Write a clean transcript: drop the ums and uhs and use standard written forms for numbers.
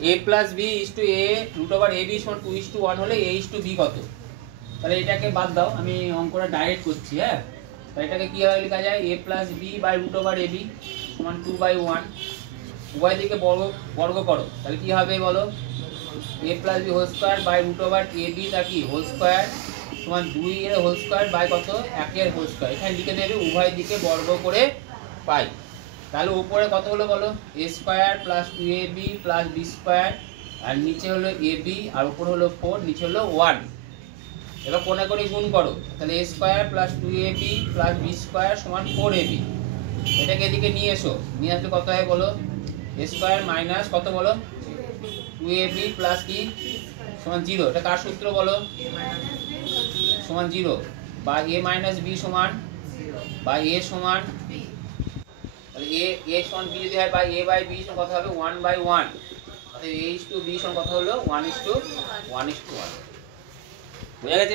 A plus B is two A root over A B সমান 2:1 হলে এ is to B কত? তাহলে এটাকে বাদ দাও, আমি অঙ্কটা ডাইরেক্ট করছি। হ্যাঁ, তাহলে এটাকে কীভাবে লেখা যায়? A plus B by root over A B সমান 2/1। উভয় দিকে বর্গ করো, তাহলে কী হবে বলো? A plus B whole square by root over A B তা কি হোল স্কোয়ার সমান 2 এর হোল স্কোয়ার বাই কত? 1 এর হোল স্কোয়ার। এখানে লিখে দেবে উভয় দিকে বর্গ করে পাই। তাহলে উপরে কত হলো বলো? A square plus 2ab plus B square, আর নিচে হলো এ বি, আর উপরে হলো 4, নিচে হলো 1। এবার কোণে করে গুণ করো, তাহলে A square plus 2ab plus B square সমান 4ab। এটাকে এদিকে নিয়ে এসো, নিয়ে আসলে কত হয় বলো? এ স্কোয়ার মাইনাস কত বলো? 2ab প্লাস কি সমান 0। এটা কার সূত্র বলো? সমান 0 বা এ মাইনাস বি সমান বা এ সমান, তাহলে এ সমান বি যদি হয় বা এ বাই বি সমান কত হবে? 1/1। অর্থাৎ এ ইস টু বি সমান কত হলো? 1:1। বোঝা গেছে?